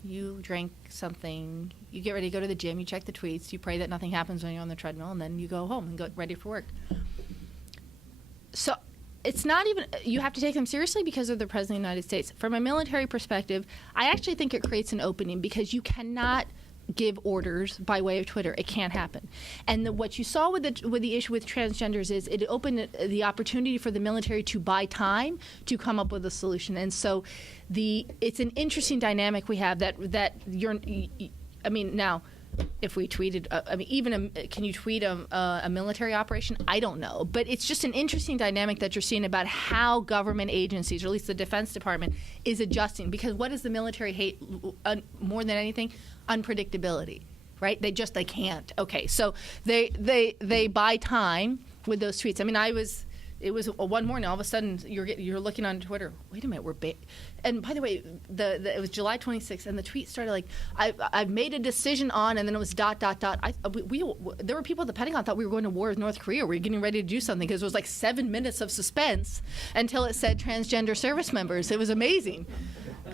you drink something, you get ready to go to the gym, you check the tweets, you pray that nothing happens when you're on the treadmill, and then you go home and get ready for work. So it's not even, you have to take them seriously because of the President of the United States. From a military perspective, I actually think it creates an opening because you cannot give orders by way of Twitter. It can't happen. And what you saw with the issue with transgenders is it opened the opportunity for the military to buy time to come up with a solution. And so it's an interesting dynamic we have that you're, I mean, now, if we tweeted, I mean, can you tweet a military operation? I don't know. But it's just an interesting dynamic that you're seeing about how government agencies, or at least the Defense Department, is adjusting. Because what does the military hate more than anything? Unpredictability, right? They can't. Okay, so they buy time with those tweets. I mean, it was one morning, all of a sudden you're looking on Twitter. Wait a minute, and by the way, it was July 26th, and the tweet started like, I've made a decision on, and then it was ... There were people at the Pentagon thought we were going to war with North Korea. We were getting ready to do something because it was like 7 minutes of suspense until it said transgender service members. It was amazing.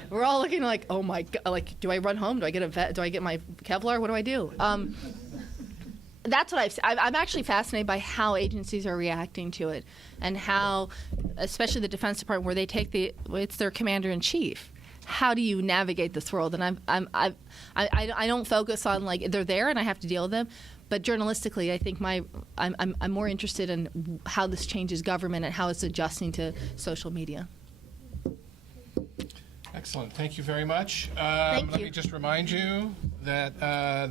We're all looking like, oh my God, like, do I run home? Do I get a vet? Do I get my Kevlar? What do I do? That's what I'm actually fascinated by how agencies are reacting to it, and how, especially the Defense Department, where they take it's their commander in chief. How do you navigate this world? And I don't focus on like they're there and I have to deal with them, but journalistically, I think I'm more interested in how this changes government and how it's adjusting to social media. Excellent. Thank you very much. Thank you. Let me just remind you that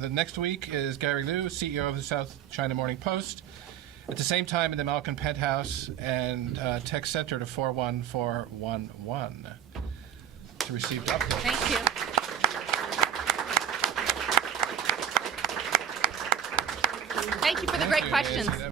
the next week is Gary Liu, CEO of the South China Morning Post, at the same time in the Malkin Penthouse, and text Center to 41411 to receive updates. Thank you. Thank you for the great questions.